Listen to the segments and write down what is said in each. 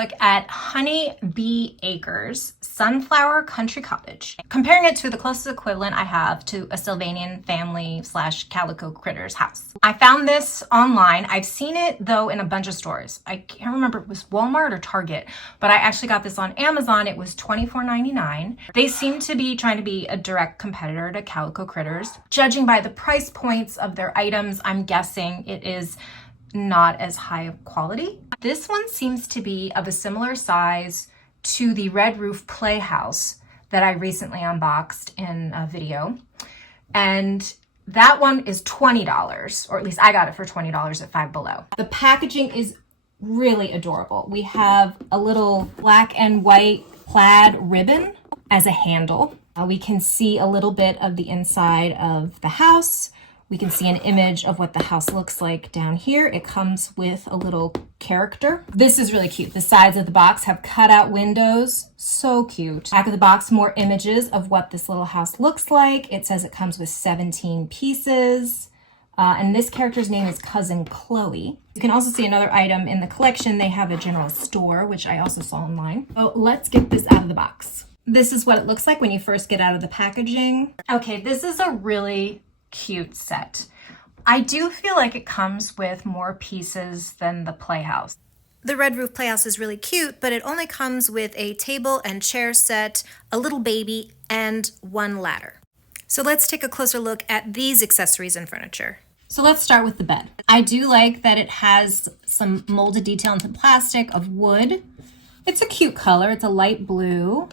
look at Honey Bee Acres Sunflower Country Cottage, comparing it to the closest equivalent I have to a Sylvanian family / Calico critters house. I found this online. I've seen it though in a bunch of stores. I can't remember if it was Walmart or Target, but I actually got this on Amazon. It was $24.99. They seem to be trying to be a direct competitor to Calico critters. Judging by the price points of their items, I'm guessing it is not as high of quality. This one seems to be of a similar size to the Red Roof Playhouse that I recently unboxed in a video. And that one is $20, or at least I got it for $20 at Five Below. The packaging is really adorable. We have a little black and white plaid ribbon as a handle. We can see a little bit of the inside of the house. We can see an image of what the house looks like down here. It comes with a little character. This is really cute. The sides of the box have cutout windows. So cute. Back of the box, more images of what this little house looks like. It says it comes with 17 pieces. And this character's name is Cousin Chloe. You can also see another item in the collection. They have a general store, which I also saw online. So let's get this out of the box. This is what it looks like when you first get out of the packaging. Okay, this is a really cute set. I do feel like it comes with more pieces than the Playhouse. The Red Roof Playhouse is really cute, but it only comes with a table and chair set, a little baby, and one ladder. So let's take a closer look at these accessories and furniture. So let's start with the bed. I do like that it has some molded detail into plastic of wood. It's a cute color. It's a light blue.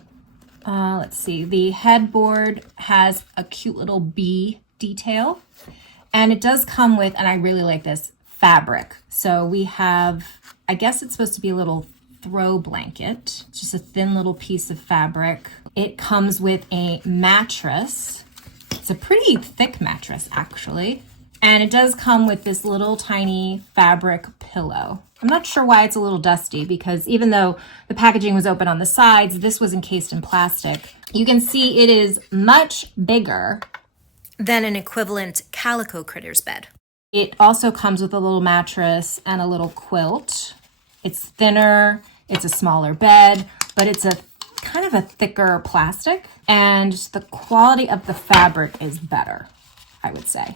Let's see. The headboard has a cute little bee detail, and it does come with, and I really like this, fabric. So we have, I guess it's supposed to be a little throw blanket. It's just a thin little piece of fabric. It comes with a mattress. It's a pretty thick mattress actually, and it does come with this little tiny fabric pillow. I'm not sure why it's a little dusty, because even though the packaging was open on the sides, this was encased in plastic. You can see it is much bigger than an equivalent Calico critters bed. It also comes with a little mattress and a little quilt. It's thinner, it's a smaller bed, but it's a kind of a thicker plastic, and the quality of the fabric is better, I would say.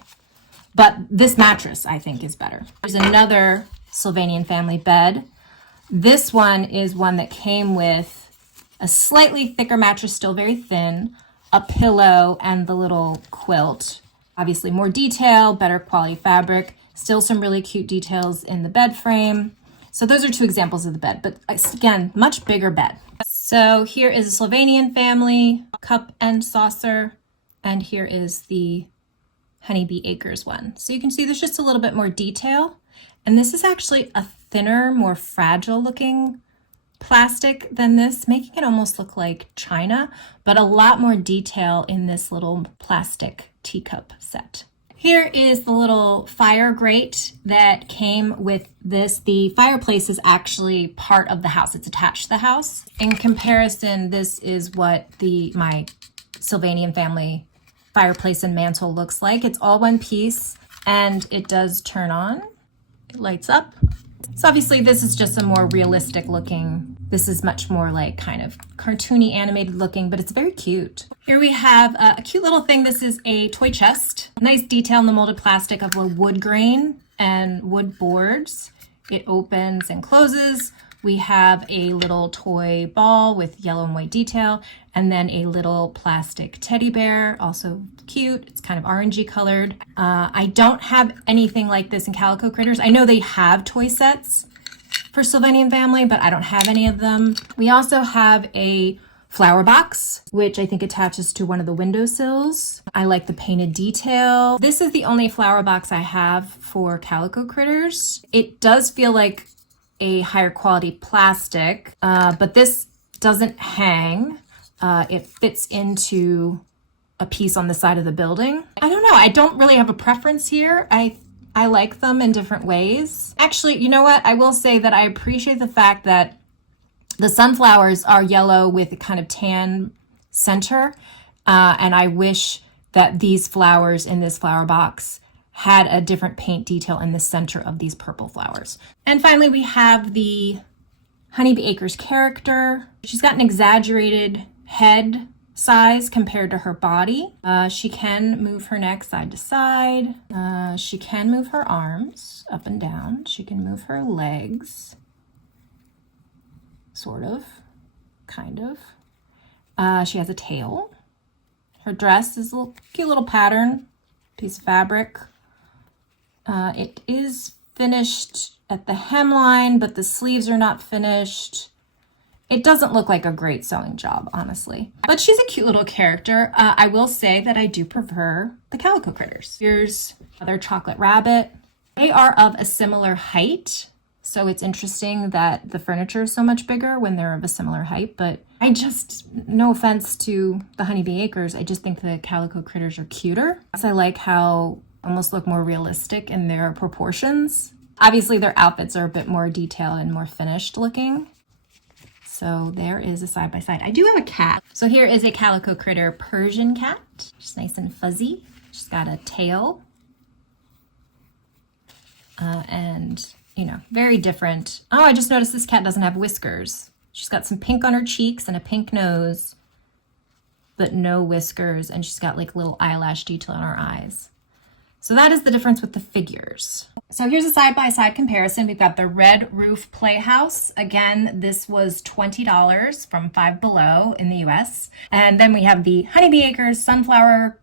But this mattress, I think, is better. There's another Sylvanian family bed. This one is one that came with a slightly thicker mattress, still very thin, a pillow, and the little quilt. Obviously more detail, better quality fabric, still some really cute details in the bed frame. So those are two examples of the bed, but again, much bigger bed. So here is a Sylvanian family cup and saucer, and here is the Honey Bee Acres one. So you can see there's just a little bit more detail, and this is actually a thinner, more fragile looking plastic than this, making it almost look like china, but a lot more detail in this little plastic teacup set. Here is the little fire grate that came with this. The fireplace is actually part of the house. It's attached to the house. In comparison, this is what my Sylvanian family fireplace and mantle looks like. It's all one piece, and it does turn on. It lights up. So obviously this is just a more realistic looking, this is much more like kind of cartoony animated looking, but it's very cute. Here we have a cute little thing. This is a toy chest. Nice detail in the molded plastic of a wood grain and wood boards. It opens and closes. We have a little toy ball with yellow and white detail, and then a little plastic teddy bear, also cute. It's kind of orangey colored. I don't have anything like this in Calico Critters. I know they have toy sets for Sylvanian family, but I don't have any of them. We also have a flower box, which I think attaches to one of the windowsills. I like the painted detail. This is the only flower box I have for Calico Critters. It does feel like a higher quality plastic, but this doesn't hang. It fits into a piece on the side of the building. I don't know, I don't really have a preference here. I like them in different ways. Actually, you know what? I will say that I appreciate the fact that the sunflowers are yellow with a kind of tan center, and I wish that these flowers in this flower box had a different paint detail in the center of these purple flowers. And finally, we have the Honeybee Acres character. She's got an exaggerated head size compared to her body. She can move her neck side to side. She can move her arms up and down. She can move her legs, sort of, kind of. She has a tail. Her dress is a cute little pattern, piece of fabric. It is finished at the hemline, but the sleeves are not finished. It doesn't look like a great sewing job, honestly. But she's a cute little character. I will say that I do prefer the Calico critters. Here's another chocolate rabbit. They are of a similar height, so it's interesting that the furniture is so much bigger when they're of a similar height, but I just, no offense to the Honeybee Acres, I just think the Calico critters are cuter. I like how almost look more realistic in their proportions. Obviously their outfits are a bit more detailed and more finished looking. So there is a side-by-side. I do have a cat. So here is a Calico critter Persian cat. She's nice and fuzzy. She's got a tail. And, you know, very different. Oh, I just noticed this cat doesn't have whiskers. She's got some pink on her cheeks and a pink nose, but no whiskers. And she's got like little eyelash detail on her eyes. So that is the difference with the figures. So here's a side-by-side comparison. We've got the Red Roof Playhouse. Again, this was $20 from Five Below in the US. And then we have the Honeybee Acres Sunflower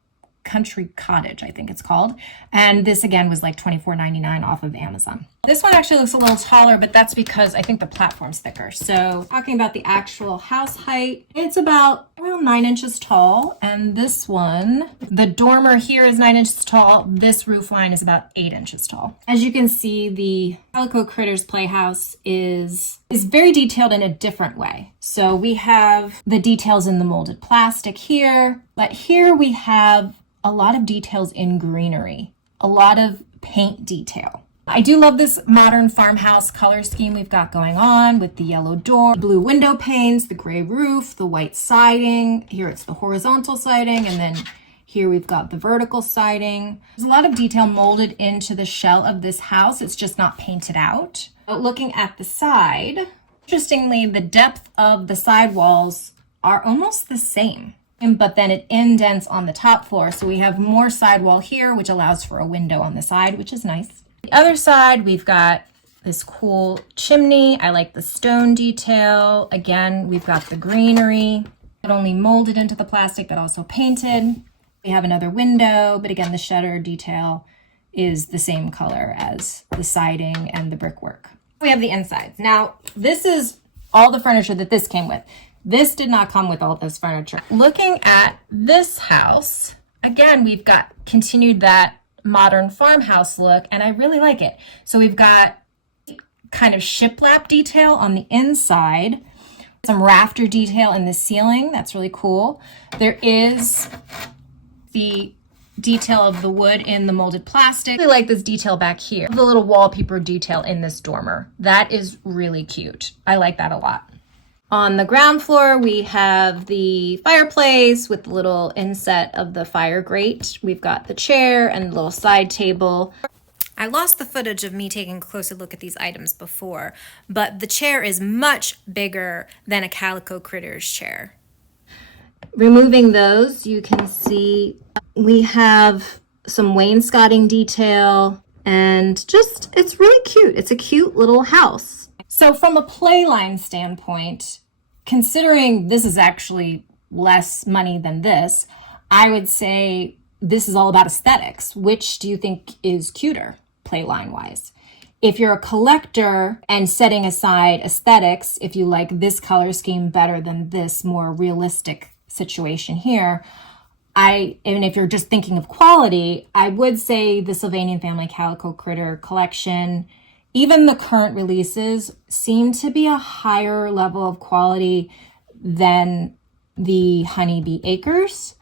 Country Cottage, I think it's called. And this again was like $24.99 off of Amazon. This one actually looks a little taller, but that's because I think the platform's thicker. So talking about the actual house height, it's about around 9 inches tall. And this one, the dormer here is 9 inches tall. This roof line is about 8 inches tall. As you can see, the Calico Critters Playhouse is very detailed in a different way. So we have the details in the molded plastic here, but here we have a lot of details in greenery, a lot of paint detail. I do love this modern farmhouse color scheme we've got going on with the yellow door, blue window panes, the gray roof, the white siding. Here it's the horizontal siding, and then here we've got the vertical siding. There's a lot of detail molded into the shell of this house. It's just not painted out. But looking at the side, interestingly, the depth of the side walls are almost the same. But then it indents on the top floor. So we have more sidewall here, which allows for a window on the side, which is nice. The other side, we've got this cool chimney. I like the stone detail. Again, we've got the greenery, not only molded into the plastic, but also painted. We have another window, but again, the shutter detail is the same color as the siding and the brickwork. We have the insides. Now, this is all the furniture that this came with. This did not come with all this furniture. Looking at this house, again, we've got continued that modern farmhouse look, and I really like it. So we've got kind of shiplap detail on the inside, some rafter detail in the ceiling. That's really cool. There is the detail of the wood in the molded plastic. I really like this detail back here. The little wallpaper detail in this dormer. That is really cute. I like that a lot. On the ground floor, we have the fireplace with the little inset of the fire grate. We've got the chair and the little side table. I lost the footage of me taking a closer look at these items before, but the chair is much bigger than a Calico Critters chair. Removing those, you can see we have some wainscoting detail, and just, it's really cute. It's a cute little house. So from a playline standpoint, considering this is actually less money than this, I would say this is all about aesthetics. Which do you think is cuter, playline wise? If you're a collector and setting aside aesthetics, if you like this color scheme better than this more realistic situation here, and if you're just thinking of quality, I would say the Sylvanian Family Calico Critter collection, even the current releases, seem to be a higher level of quality than the Honeybee Acres.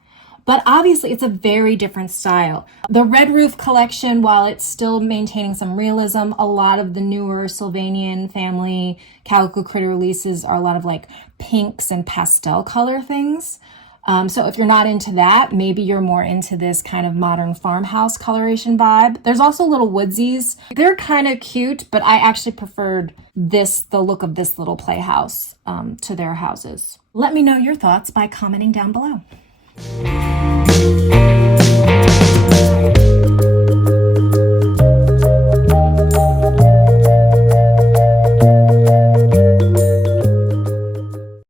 But obviously, it's a very different style. The Red Roof collection, while it's still maintaining some realism, a lot of the newer Sylvanian Family Calico Critter releases are a lot of like pinks and pastel color things. So if you're not into that, maybe you're more into this kind of modern farmhouse coloration vibe. There's also little woodsies. They're kind of cute, but I actually preferred the look of this little playhouse to their houses. Let me know your thoughts by commenting down below.